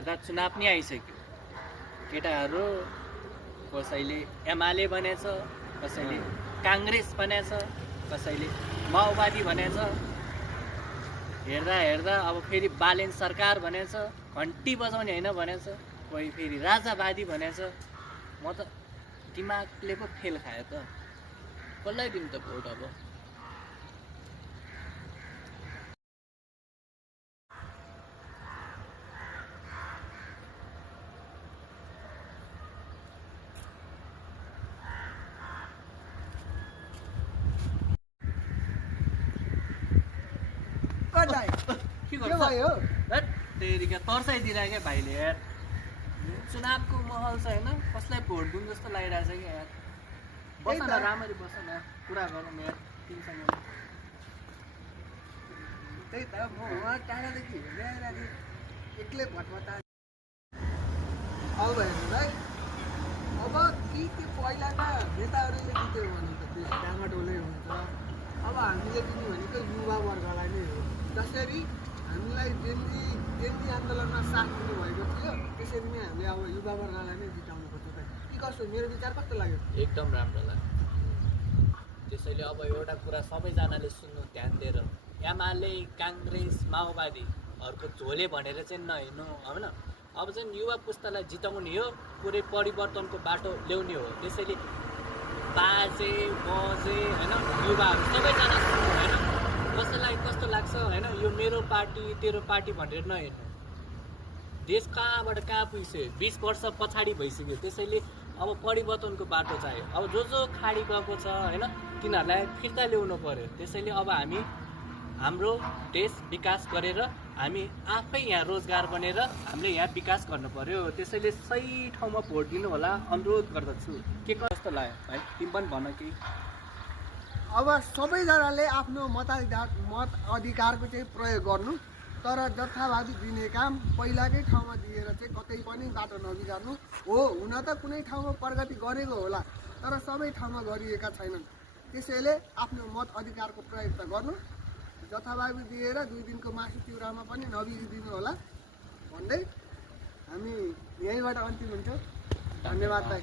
हेर्दा चुनाव नि आइसक्यो। केटाहरू कसैले एमाले बनेछ, कसैले काङ्ग्रेस बनेछ, कसैले माओवादी बनेछ। हेर्दा अब फेरि बालेन सरकार भनेछ, घन्टी बजाउने होइन भनेछ, कोही फेरि राजावादी भनेछ। म त दिमागले पो फेल खायो त, कसलाई दिउँ त भोट अब? तेरिका तर्साइदिएर क्या भाइले यार। चुनावको माहौल छ होइन, कसलाई भोट दिउँ जस्तो लागिरहेछ कि यार। बस न, राम्ररी बस न, कुरा गरौँ यार तिमीसँग। त्यही त म उहाँ टाढादेखि हेर्दै आइरहेको थिएँ, एक्लै भटभटा। अब हेर्नुलाई अब कि त्यो पहिलाका नेताहरूले जित्यो भने त त्यो डामाडोलै हुन्छ। अब हामीले दिने भनेको युवा वर्गलाई नै हो। जसरी हामीलाई जेन्जी आन्दोलनमा साथ दिनुभएको थियो, त्यसरी नै हामीले अब युवा वर्गलाई नै जिताउनुपर्छ। के कस्तो मेरो विचार कस्तो लाग्यो? एकदम राम्रो लाग्यो। त्यसैले अब एउटा कुरा सबैजनाले सुन्नु ध्यान दिएर, एमाले काङ्ग्रेस माओवादीहरूको झोले भनेर चाहिँ नहिँड्नु होइन। अब चाहिँ युवा पुस्तालाई जिताउने हो, पुरै परिवर्तनको बाटो ल्याउने हो। त्यसैले बाजे बजे होइन, युवाहरू सबैजना सुन्नु होइन। कसैलाई कस्तो लाग्छ होइन, यो मेरो पार्टी तेरो पार्टी भनेर नहेर्नु। देश कहाँबाट कहाँ पुगिसक्यो, 20 वर्ष पछाडि भइसक्यो। त्यसैले अब परिवर्तनको बाटो चाहियो। अब जो खाडी गएको छ होइन, तिनीहरूलाई फिर्ता ल्याउनु पर्यो। त्यसैले अब हामी हाम्रो देश विकास गरेर हामी आफै यहाँ रोजगार बनेर हामीले यहाँ विकास गर्नु पर्यो। त्यसैले सही ठाउँमा भोट दिनु होला अनुरोध गर्दछु। के कस्तो लाग्यो भाइ, तिमी पनि भन कि? अब सबैजनाले आफ्नो मत अधिकारको चाहिँ प्रयोग गर्नु, तर जथाभावी दिने काम पहिलाकै ठाउँमा दिएर चाहिँ कतै पनि बाटो नबिगार्नु हो। हुन त कुनै ठाउँमा प्रगति गरेको होला, तर सबै ठाउँमा गरिएका छैनन्। त्यसैले आफ्नो मत अधिकारको प्रयोग त गर्नु, जथाभावी दिएर 2 दिनको मासु चिउरामा पनि नबिग्रिदिनु होला भन्दै हामी यहीँबाट अन्तिम हुन्छौँ। धन्यवाद भाइ।